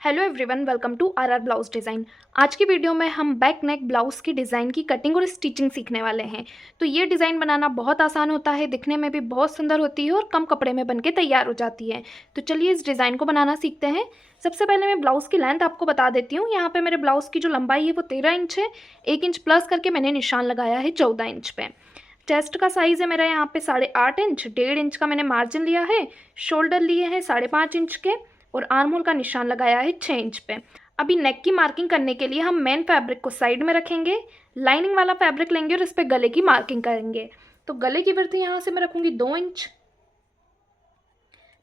Hello everyone, welcome to RR blouse design. आज की video में हम बैक नेक ब्लाउज़ की डिज़ाइन की कटिंग और स्टिचिंग सीखने वाले हैं। तो ये डिज़ाइन बनाना बहुत आसान होता है, दिखने में भी बहुत सुंदर होती है और कम कपड़े में बनके तैयार हो जाती है। तो चलिए इस डिज़ाइन को बनाना सीखते हैं। सबसे पहले मैं ब्लाउज़ की लेंथ आपको बता देती हूँ। यहाँ पर मेरे ब्लाउज़ की जो लंबाई है वो 13 इंच है। 1 इंच प्लस करके मैंने निशान लगाया है 14 इंच पे। चेस्ट का साइज़ है मेरा यहाँ पे 8.5 इंच, 1.5 इंच का मैंने मार्जिन लिया है। शोल्डर लिए हैं 5.5 इंच के और आर्म होल का निशान लगाया है 6 इंच पे। अभी नेक की मार्किंग करने के लिए हम मेन फैब्रिक को साइड में रखेंगे, लाइनिंग वाला फैब्रिक लेंगे और इस पर गले की मार्किंग करेंगे। तो गले की विड्थ यहाँ से मैं रखूँगी 2 इंच।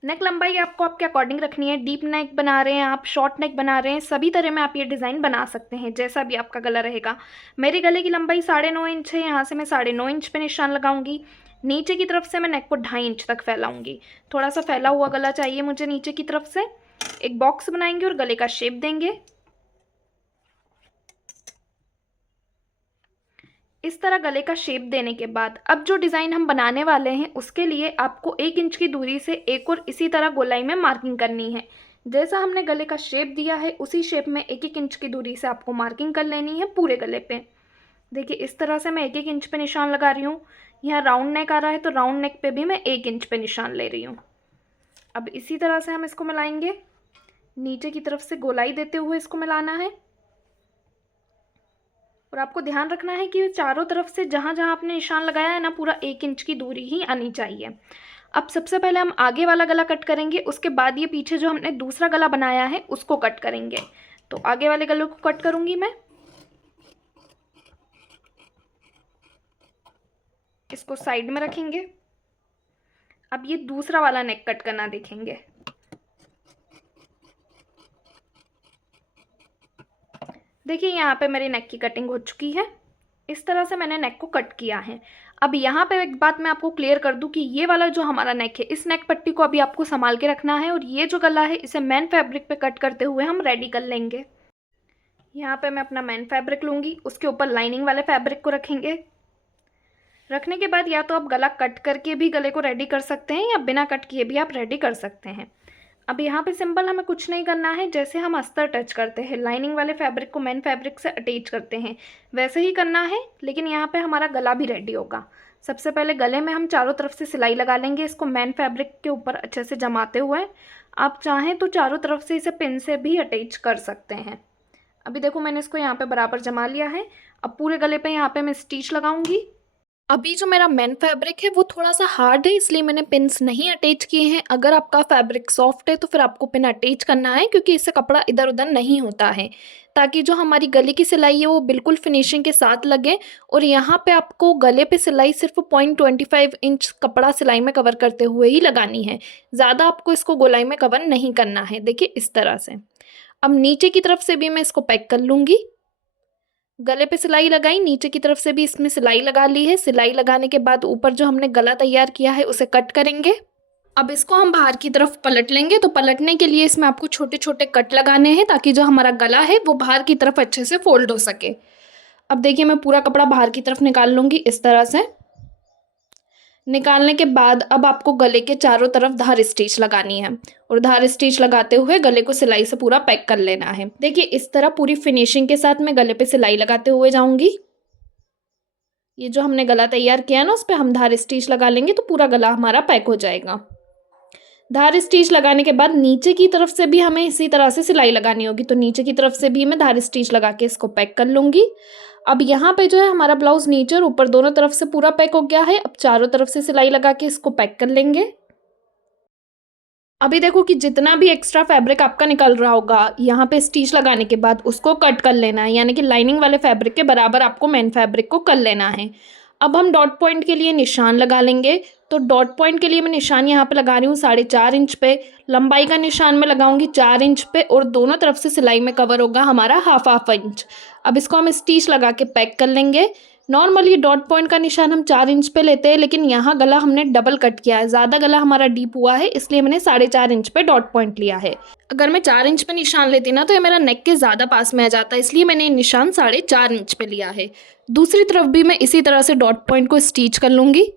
नेक लंबाई आपको आपके अकॉर्डिंग रखनी है। डीप नेक बना रहे हैं आप, शॉर्ट नेक बना रहे हैं, सभी तरह में आप ये डिज़ाइन बना सकते हैं, जैसा भी आपका गला रहेगा। मेरे गले की लंबाई 9.5 इंच है। यहाँ से मैं 9.5 इंच पे निशान लगाऊंगी। नीचे की तरफ से मैं नेक को 2.5 इंच तक फैलाऊंगी। थोड़ा सा फैला हुआ गला चाहिए मुझे नीचे की तरफ से। एक बॉक्स बनाएंगे और गले का शेप देंगे। इस तरह गले का शेप देने के बाद अब जो डिज़ाइन हम बनाने वाले हैं उसके लिए आपको 1 इंच की दूरी से एक और इसी तरह गोलाई में मार्किंग करनी है। जैसा हमने गले का शेप दिया है उसी शेप में 1-1 इंच की दूरी से आपको मार्किंग कर लेनी है पूरे गले पे। देखिए इस तरह से मैं 1-1 इंच पे निशान लगा रही हूँ। यहाँ राउंड नेक आ रहा है तो राउंड नेक पे भी मैं 1 इंच पे निशान ले रही हूँ। अब इसी तरह से हम इसको मिलाएंगे, नीचे की तरफ से गोलाई देते हुए इसको मिलाना है। और आपको ध्यान रखना है कि चारों तरफ से जहाँ जहाँ आपने निशान लगाया है ना, पूरा 1 इंच की दूरी ही आनी चाहिए। अब सबसे पहले हम आगे वाला गला कट करेंगे, उसके बाद ये पीछे जो हमने दूसरा गला बनाया है उसको कट करेंगे। तो आगे वाले गले को कट करूँगी मैं, इसको साइड में रखेंगे। अब ये दूसरा वाला नेक कट करना देखेंगे। देखिए यहाँ पे मेरी नेक की कटिंग हो चुकी है। इस तरह से मैंने नेक को कट किया है। अब यहाँ पे एक बात मैं आपको क्लियर कर दूँ कि ये वाला जो हमारा नेक है, इस नेक पट्टी को अभी आपको संभाल के रखना है और ये जो गला है इसे मेन फैब्रिक पे कट करते हुए हम रेडी कर लेंगे। यहाँ पे मैं अपना मेन फैब्रिक लूँगी, उसके ऊपर लाइनिंग वाले फैब्रिक को रखेंगे। रखने के बाद या तो आप गला कट करके भी गले को रेडी कर सकते हैं या बिना कट किए भी आप रेडी कर सकते हैं। अब यहाँ पे सिंपल हमें कुछ नहीं करना है, जैसे हम अस्तर टच करते हैं, लाइनिंग वाले फैब्रिक को मेन फैब्रिक से अटैच करते हैं, वैसे ही करना है। लेकिन यहाँ पे हमारा गला भी रेडी होगा। सबसे पहले गले में हम चारों तरफ से सिलाई लगा लेंगे, इसको मेन फैब्रिक के ऊपर अच्छे से जमाते हुए। आप चाहें तो चारों तरफ से इसे पिन से भी अटैच कर सकते हैं। अभी देखो मैंने इसको यहाँ पर बराबर जमा लिया है। अब पूरे गले पर यहाँ पर मैं स्टिच लगाऊंगी। अभी जो मेरा मेन फैब्रिक है वो थोड़ा सा हार्ड है, इसलिए मैंने पिन्स नहीं अटैच किए हैं। अगर आपका फैब्रिक सॉफ्ट है तो फिर आपको पिन अटैच करना है, क्योंकि इससे कपड़ा इधर उधर नहीं होता है, ताकि जो हमारी गले की सिलाई है वो बिल्कुल फिनिशिंग के साथ लगे। और यहाँ पे आपको गले पे सिलाई सिर्फ 0.25 इंच कपड़ा सिलाई में कवर करते हुए ही लगानी है, ज़्यादा आपको इसको गोलाई में कवर नहीं करना है। देखिए इस तरह से। अब नीचे की तरफ से भी मैं इसको पैक कर लूँगी। गले पे सिलाई लगाई, नीचे की तरफ से भी इसमें सिलाई लगा ली है। सिलाई लगाने के बाद ऊपर जो हमने गला तैयार किया है उसे कट करेंगे। अब इसको हम बाहर की तरफ पलट लेंगे। तो पलटने के लिए इसमें आपको छोटे छोटे कट लगाने हैं, ताकि जो हमारा गला है वो बाहर की तरफ अच्छे से फोल्ड हो सके। अब देखिए मैं पूरा कपड़ा बाहर की तरफ निकाल लूँगी इस तरह से। निकालने के बाद अब आपको गले के चारों तरफ धार स्टिच लगानी है और धार स्टिच लगाते हुए गले को सिलाई से पूरा पैक कर लेना है। देखिए इस तरह पूरी फिनिशिंग के साथ मैं गले पे सिलाई लगाते हुए जाऊंगी। ये जो हमने गला तैयार किया ना उस पर हम धार स्टिच लगा लेंगे तो पूरा गला हमारा पैक हो जाएगा। धार स्टिच लगाने के बाद नीचे की तरफ से भी हमें इसी तरह से सिलाई लगानी होगी, तो नीचे की तरफ से भी मैं धार स्टिच लगा के इसको पैक कर लूँगी। अब यहाँ पे जो है हमारा ब्लाउज नीचे और ऊपर दोनों तरफ से पूरा पैक हो गया है। अब चारों तरफ से सिलाई लगा के इसको पैक कर लेंगे। अभी देखो कि जितना भी एक्स्ट्रा फैब्रिक आपका निकल रहा होगा यहाँ पे स्टिच लगाने के बाद उसको कट कर लेना है, यानी कि लाइनिंग वाले फैब्रिक के बराबर आपको मेन फैब्रिक को कर लेना है। अब हम डॉट पॉइंट के लिए निशान लगा लेंगे। तो डॉट पॉइंट के लिए मैं निशान यहाँ पे लगा रही हूँ 4.5 इंच पे। लंबाई का निशान मैं लगाऊंगी 4 इंच पे और दोनों तरफ से सिलाई में कवर होगा हमारा हाफ इंच। अब इसको हम स्टिच लगा के पैक कर लेंगे। नॉर्मली डॉट पॉइंट का निशान हम 4 इंच पे लेते हैं, लेकिन यहाँ गला हमने डबल कट किया है, ज़्यादा गला हमारा डीप हुआ है, इसलिए मैंने 4.5 इंच पे डॉट पॉइंट लिया है। अगर मैं 4 इंच पे निशान लेती ना तो ये मेरा नेक के ज़्यादा पास में आ जाता है, इसलिए मैंने निशान 4.5 इंच पे लिया है। दूसरी तरफ भी मैं इसी तरह से डॉट पॉइंट को स्टिच कर लूँगी।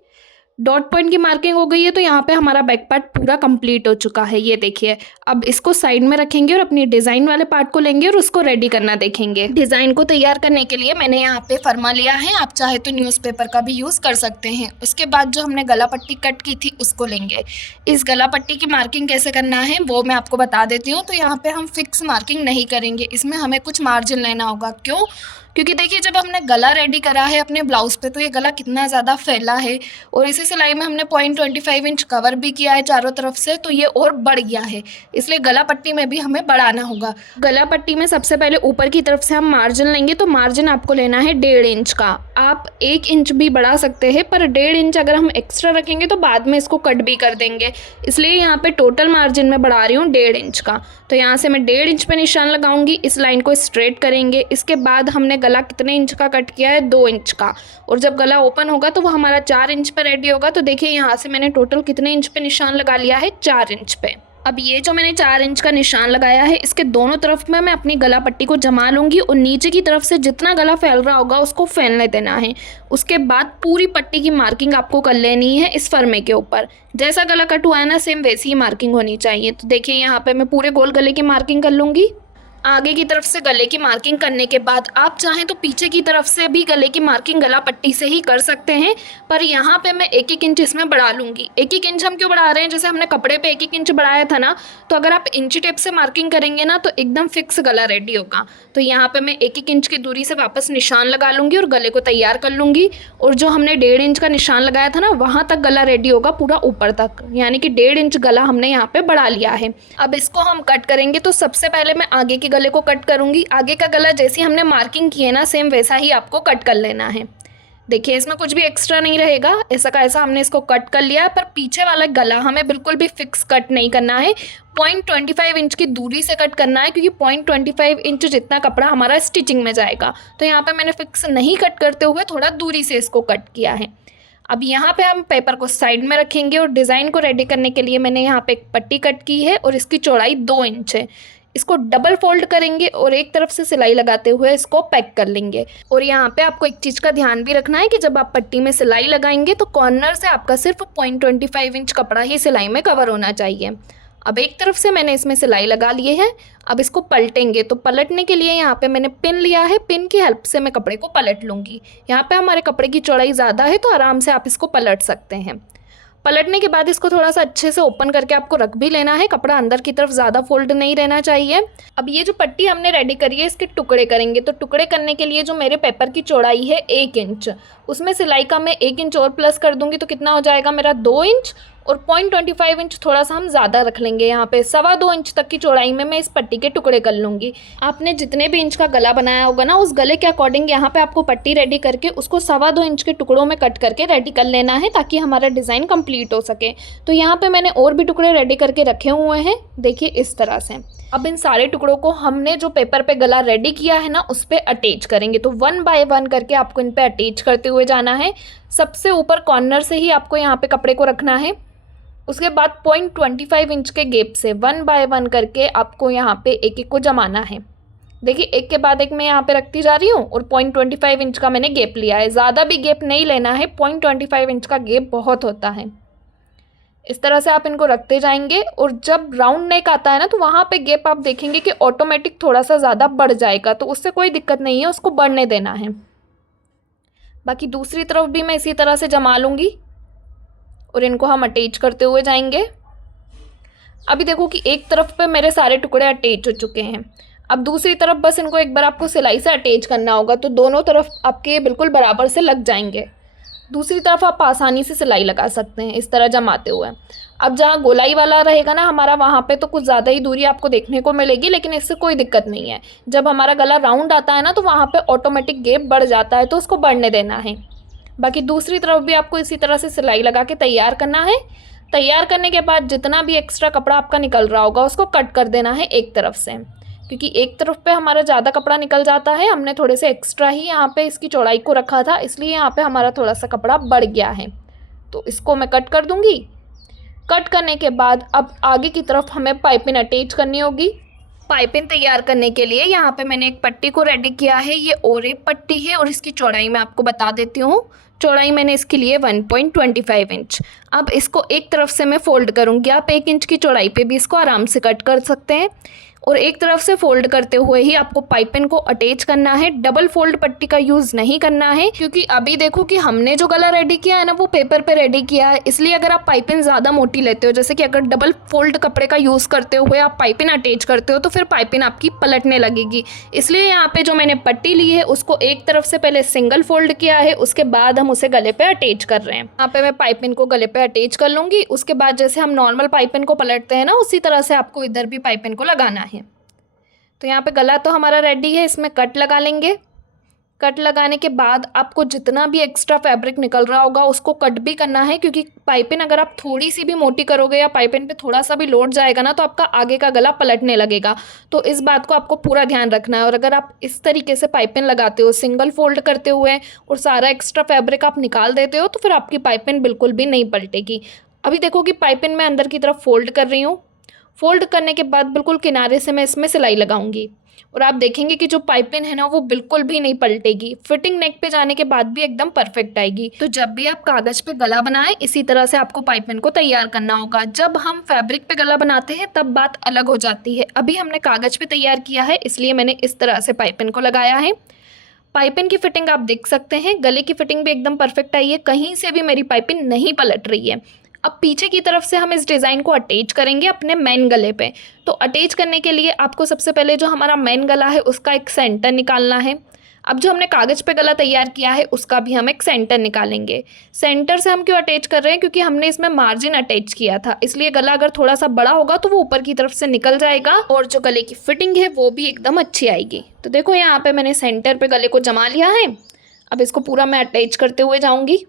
डॉट पॉइंट की मार्किंग हो गई है, तो यहाँ पे हमारा बैक पार्ट पूरा कंप्लीट हो चुका है। ये देखिए, अब इसको साइड में रखेंगे और अपनी डिज़ाइन वाले पार्ट को लेंगे और उसको रेडी करना देखेंगे। डिज़ाइन को तैयार करने के लिए मैंने यहाँ पे फरमा लिया है, आप चाहे तो न्यूज़पेपर का भी यूज़ कर सकते हैं। उसके बाद जो हमने गला पट्टी कट की थी उसको लेंगे। इस गला पट्टी की मार्किंग कैसे करना है वो मैं आपको बता देती हूँ। तो यहाँ पर हम फिक्स मार्किंग नहीं करेंगे, इसमें हमें कुछ मार्जिन लेना होगा। क्यों? क्योंकि देखिए, जब हमने गला रेडी करा है अपने ब्लाउज़ पे तो ये गला कितना ज़्यादा फैला है और इसी सिलाई में हमने 0.25 इंच कवर भी किया है चारों तरफ से, तो ये और बढ़ गया है। इसलिए गला पट्टी में भी हमें बढ़ाना होगा। गला पट्टी में सबसे पहले ऊपर की तरफ से हम मार्जिन लेंगे, तो मार्जिन आपको लेना है 1.5 इंच का। आप 1 इंच भी बढ़ा सकते हैं, पर 1.5 इंच अगर हम एक्स्ट्रा रखेंगे तो बाद में इसको कट भी कर देंगे, इसलिए यहाँ पे टोटल मार्जिन में बढ़ा रही हूँ 1.5 इंच का। तो यहाँ से मैं 1.5 इंच पे निशान लगाऊंगी, इस लाइन को स्ट्रेट करेंगे। इसके बाद हमने गला कितने इंच का कट किया है? 2 इंच का। और जब गला ओपन होगा तो वो हमारा 4 इंच पे रेडी होगा। तो देखिए, यहाँ से मैंने टोटल कितने इंच पे निशान लगा लिया है? 4 इंच पे। अब ये जो मैंने 4 इंच का निशान लगाया है, इसके दोनों तरफ में मैं अपनी गला पट्टी को जमा लूँगी और नीचे की तरफ से जितना गला फैल रहा होगा उसको फैलने देना है। उसके बाद पूरी पट्टी की मार्किंग आपको कर लेनी है इस फरमे के ऊपर। जैसा गला कट हुआ है ना, सेम वैसी ही मार्किंग होनी चाहिए। तो देखिए, यहाँ पे मैं पूरे गोल गले की मार्किंग कर लूँगी। आगे की तरफ से गले की मार्किंग करने के बाद आप चाहें तो पीछे की तरफ से भी गले की मार्किंग गला पट्टी से ही कर सकते हैं, पर यहाँ पे मैं 1-1 इंच इसमें बढ़ा लूँगी। 1-1 इंच हम क्यों बढ़ा रहे हैं? जैसे हमने कपड़े पे 1-1 इंच बढ़ाया था ना, तो अगर आप इंची टेप से मार्किंग करेंगे ना तो एकदम फिक्स गला रेडी होगा। तो यहाँ पे मैं 1-1 इंच की दूरी से वापस निशान लगा लूँगी और गले को तैयार कर लूँगी। और जो हमने 1.5 इंच का निशान लगाया था ना, वहाँ तक गला रेडी होगा पूरा ऊपर तक, यानी कि 1.5 इंच गला हमने यहाँ पे बढ़ा लिया है। अब इसको हम कट करेंगे, तो सबसे पहले मैं आगे के गले को कट करूँगी। आगे का गला जैसी हमने मार्किंग की है ना, सेम वैसा ही आपको कट कर लेना है। देखिए, इसमें कुछ भी एक्स्ट्रा नहीं रहेगा, ऐसा का ऐसा हमने इसको कट कर लिया है। पर पीछे वाला गला हमें बिल्कुल भी फिक्स कट नहीं करना है, 0.25 इंच की दूरी से कट करना है, क्योंकि 0.25 इंच जितना कपड़ा हमारा स्टिचिंग में जाएगा। तो यहाँ पे मैंने फिक्स नहीं कट करते हुए थोड़ा दूरी से इसको कट किया है। अब यहाँ पे हम पेपर को साइड में रखेंगे और डिज़ाइन को रेडी करने के लिए मैंने यहाँ पे एक पट्टी कट की है और इसकी चौड़ाई 2 इंच है। इसको डबल फोल्ड करेंगे और एक तरफ से सिलाई लगाते हुए इसको पैक कर लेंगे। और यहाँ पे आपको एक चीज़ का ध्यान भी रखना है कि जब आप पट्टी में सिलाई लगाएंगे तो कॉर्नर से आपका सिर्फ 0.25 इंच कपड़ा ही सिलाई में कवर होना चाहिए। अब एक तरफ से मैंने इसमें सिलाई लगा लिए है, अब इसको पलटेंगे। तो पलटने के लिए यहाँ पे मैंने पिन लिया है, पिन की हेल्प से मैं कपड़े को पलट लूँगी। यहाँ पे हमारे कपड़े की चौड़ाई ज़्यादा है तो आराम से आप इसको पलट सकते हैं। पलटने के बाद इसको थोड़ा सा अच्छे से ओपन करके आपको रख भी लेना है, कपड़ा अंदर की तरफ ज़्यादा फोल्ड नहीं रहना चाहिए। अब ये जो पट्टी हमने रेडी करी है, इसके टुकड़े करेंगे। तो टुकड़े करने के लिए जो मेरे पेपर की चौड़ाई है 1 इंच, उसमें सिलाई का मैं 1 इंच और प्लस कर दूंगी, तो कितना हो जाएगा मेरा 2 इंच। और 0.25 इंच थोड़ा सा हम ज़्यादा रख लेंगे, यहाँ पे 2.25 इंच तक की चौड़ाई में मैं इस पट्टी के टुकड़े कर लूँगी। आपने जितने भी इंच का गला बनाया होगा ना, उस गले के अकॉर्डिंग यहाँ पे आपको पट्टी रेडी करके उसको 2.25 इंच के टुकड़ों में कट करके रेडी कर लेना है, ताकि हमारा डिज़ाइन कंप्लीट हो सके। तो यहाँ पे मैंने और भी टुकड़े रेडी करके रखे हुए हैं, देखिए इस तरह से। अब इन सारे टुकड़ों को हमने जो पेपर पे गला रेडी किया है ना, उस पर अटैच करेंगे। तो 1 बाय 1 करके आपको इन पे अटैच करते हुए जाना है। सबसे ऊपर कॉर्नर से ही आपको यहाँ पे कपड़े को रखना है। उसके बाद 0.25 इंच के गैप से 1 बाय 1 करके आपको यहाँ पे एक एक को जमाना है। देखिए, एक के बाद एक मैं यहाँ पे रखती जा रही हूँ और 0.25 इंच का मैंने गैप लिया है। ज़्यादा भी गैप नहीं लेना है, 0.25 इंच का गैप बहुत होता है। इस तरह से आप इनको रखते जाएंगे और जब राउंड नेक आता है ना, तो वहाँ पे गैप आप देखेंगे कि ऑटोमेटिक थोड़ा सा ज़्यादा बढ़ जाएगा, तो उससे कोई दिक्कत नहीं है, उसको बढ़ने देना है। बाकी दूसरी तरफ भी मैं इसी तरह से जमा लूँगी और इनको हम अटैच करते हुए जाएंगे। अभी देखो कि एक तरफ पे मेरे सारे टुकड़े अटैच हो चुके हैं। अब दूसरी तरफ बस इनको एक बार आपको सिलाई से अटैच करना होगा, तो दोनों तरफ आपके बिल्कुल बराबर से लग जाएंगे। दूसरी तरफ आप आसानी से सिलाई लगा सकते हैं इस तरह जमाते हुए। अब जहाँ गोलाई वाला रहेगा ना हमारा, वहाँ पे तो कुछ ज़्यादा ही दूरी आपको देखने को मिलेगी, लेकिन इससे कोई दिक्कत नहीं है। जब हमारा गला राउंड आता है ना, तो वहाँ पे ऑटोमेटिक गैप बढ़ जाता है, तो उसको बढ़ने देना है। बाकी दूसरी तरफ भी आपको इसी तरह से सिलाई लगा के तैयार करना है। तैयार करने के बाद जितना भी एक्स्ट्रा कपड़ा आपका निकल रहा होगा उसको कट कर देना है एक तरफ से, क्योंकि एक तरफ पे हमारा ज़्यादा कपड़ा निकल जाता है। हमने थोड़े से एक्स्ट्रा ही यहाँ पे इसकी चौड़ाई को रखा था, इसलिए यहाँ पे हमारा थोड़ा सा कपड़ा बढ़ गया है। तो इसको मैं कट कर दूँगी। कट करने के बाद अब आगे की तरफ हमें पाइपिंग अटैच करनी होगी। पाइपिंग तैयार करने के लिए यहाँ पे मैंने एक पट्टी को रेडी किया है। ये ओरेप पट्टी है और इसकी चौड़ाई मैं आपको बता देती हूँ। चौड़ाई मैंने इसके लिए 1.25 इंच। अब इसको एक तरफ से मैं फोल्ड करूँगी। आप 1 इंच की चौड़ाई पे भी इसको आराम से कट कर सकते हैं। और एक तरफ से फोल्ड करते हुए ही आपको पाइपिंग को अटैच करना है। डबल फोल्ड पट्टी का यूज़ नहीं करना है, क्योंकि अभी देखो कि हमने जो गला रेडी किया है ना वो पेपर पे रेडी किया है। इसलिए अगर आप पाइपिंग ज़्यादा मोटी लेते हो, जैसे कि अगर डबल फोल्ड कपड़े का यूज़ करते हुए आप पाइपिंग अटैच करते हो, तो फिर पाइपिंग आपकी पलटने लगेगी। इसलिए यहाँ पे जो मैंने पट्टी ली है उसको एक तरफ से पहले सिंगल फोल्ड किया है, उसके बाद हम उसे गले पे अटैच कर रहे हैं। यहाँ पे मैं पाइपिंग को गले पे अटैच कर लूँगी। उसके बाद जैसे हम नॉर्मल पाइपिंग को पलटते हैं ना, उसी तरह से आपको इधर भी पाइपिंग को लगाना है। तो यहाँ पे गला तो हमारा रेडी है, इसमें कट लगा लेंगे। कट लगाने के बाद आपको जितना भी एक्स्ट्रा फैब्रिक निकल रहा होगा उसको कट भी करना है, क्योंकि पाइपिंग अगर आप थोड़ी सी भी मोटी करोगे या पाइपिंग पे थोड़ा सा भी लोड जाएगा ना, तो आपका आगे का गला पलटने लगेगा। तो इस बात को आपको पूरा ध्यान रखना है। और अगर आप इस तरीके से पाइपिंग लगाते हो सिंगल फोल्ड करते हुए और सारा एक्स्ट्रा फैब्रिक आप निकाल देते हो, तो फिर आपकी पाइपिंग बिल्कुल भी नहीं पलटेगी। अभी देखो कि पाइपिंग मैं अंदर की तरफ फोल्ड कर रही हूँ। फोल्ड करने के बाद बिल्कुल किनारे से मैं इसमें सिलाई लगाऊंगी और आप देखेंगे कि जो पाइपिंग है ना वो बिल्कुल भी नहीं पलटेगी। फिटिंग नेक पे जाने के बाद भी एकदम परफेक्ट आएगी। तो जब भी आप कागज पे गला बनाएं, इसी तरह से आपको पाइपिंग को तैयार करना होगा। जब हम फैब्रिक पे गला बनाते हैं तब बात अलग हो जाती है। अभी हमने कागज पे तैयार किया है, इसलिए मैंने इस तरह से पाइपिंग को लगाया है। पाइपिंग की फिटिंग आप देख सकते हैं, गले की फिटिंग भी एकदम परफेक्ट आई है, कहीं से भी मेरी पाइपिंग नहीं पलट रही है। अब पीछे की तरफ से हम इस डिज़ाइन को अटैच करेंगे अपने मेन गले पे। तो अटैच करने के लिए आपको सबसे पहले जो हमारा मेन गला है उसका एक सेंटर निकालना है। अब जो हमने कागज़ पे गला तैयार किया है उसका भी हम एक सेंटर निकालेंगे। सेंटर से हम क्यों अटैच कर रहे हैं, क्योंकि हमने इसमें मार्जिन अटैच किया था, इसलिए गला अगर थोड़ा सा बड़ा होगा तो वो ऊपर की तरफ से निकल जाएगा और जो गले की फिटिंग है वो भी एकदम अच्छी आएगी। तो देखो यहाँ पे मैंने सेंटर पे गले को जमा लिया है। अब इसको पूरा मैं अटैच करते हुए जाऊँगी।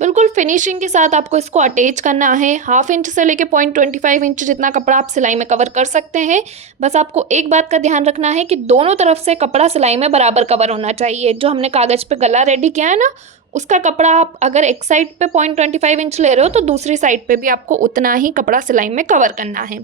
बिल्कुल फिनिशिंग के साथ आपको इसको अटैच करना है। 1/2 इंच से लेके 0.25 इंच जितना कपड़ा आप सिलाई में कवर कर सकते हैं। बस आपको एक बात का ध्यान रखना है कि दोनों तरफ से कपड़ा सिलाई में बराबर कवर होना चाहिए। जो हमने कागज़ पे गला रेडी किया है ना, उसका कपड़ा आप अगर एक साइड पे 0.25 इंच ले रहे हो तो दूसरी साइड पे भी आपको उतना ही कपड़ा सिलाई में कवर करना है।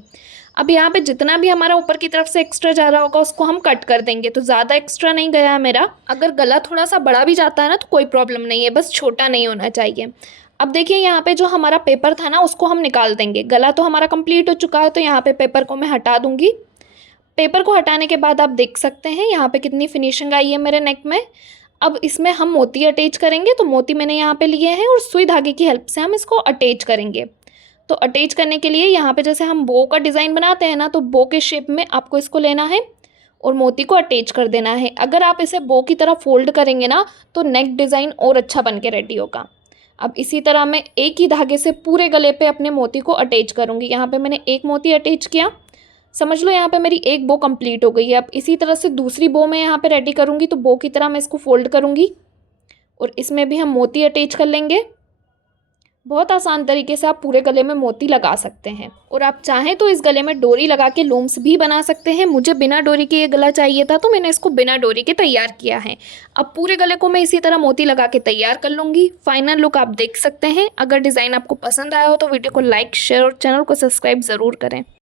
अब यहाँ पे जितना भी हमारा ऊपर की तरफ से एक्स्ट्रा जा रहा होगा उसको हम कट कर देंगे। तो ज़्यादा एक्स्ट्रा नहीं गया है मेरा। अगर गला थोड़ा सा बड़ा भी जाता है ना तो कोई प्रॉब्लम नहीं है, बस छोटा नहीं होना चाहिए। अब देखिए यहाँ पे जो हमारा पेपर था ना उसको हम निकाल देंगे। गला तो हमारा कंप्लीट हो चुका है, तो यहाँ पे पेपर को मैं हटा दूँगी। पेपर को हटाने के बाद आप देख सकते हैं यहाँ पे कितनी फिनिशिंग आई है मेरे नेक में। अब इसमें हम मोती अटैच करेंगे। तो मोती मैंने यहाँ पे लिए हैं और सुई धागे की हेल्प से हम इसको अटैच करेंगे। तो अटैच करने के लिए यहाँ पे जैसे हम बो का डिज़ाइन बनाते हैं ना, तो बो के शेप में आपको इसको लेना है और मोती को अटैच कर देना है। अगर आप इसे बो की तरह फोल्ड करेंगे ना तो नेक डिज़ाइन और अच्छा बन के रेडी होगा। अब इसी तरह मैं एक ही धागे से पूरे गले पे अपने मोती को अटैच करूँगी। यहाँ पे मैंने एक मोती अटैच किया, समझ लो यहाँ पे मेरी एक बो कंप्लीट हो गई है। अब इसी तरह से दूसरी बो मैं यहाँ पे रेडी करूँगी। तो बो की तरह मैं इसको फोल्ड करूँगी और इसमें भी हम मोती अटैच कर लेंगे। बहुत आसान तरीके से आप पूरे गले में मोती लगा सकते हैं। और आप चाहें तो इस गले में डोरी लगा के लूम्स भी बना सकते हैं। मुझे बिना डोरी के ये गला चाहिए था तो मैंने इसको बिना डोरी के तैयार किया है। अब पूरे गले को मैं इसी तरह मोती लगा के तैयार कर लूँगी। फाइनल लुक आप देख सकते हैं। अगर डिज़ाइन आपको पसंद आया हो तो वीडियो को लाइक, शेयर और चैनल को सब्सक्राइब ज़रूर करें।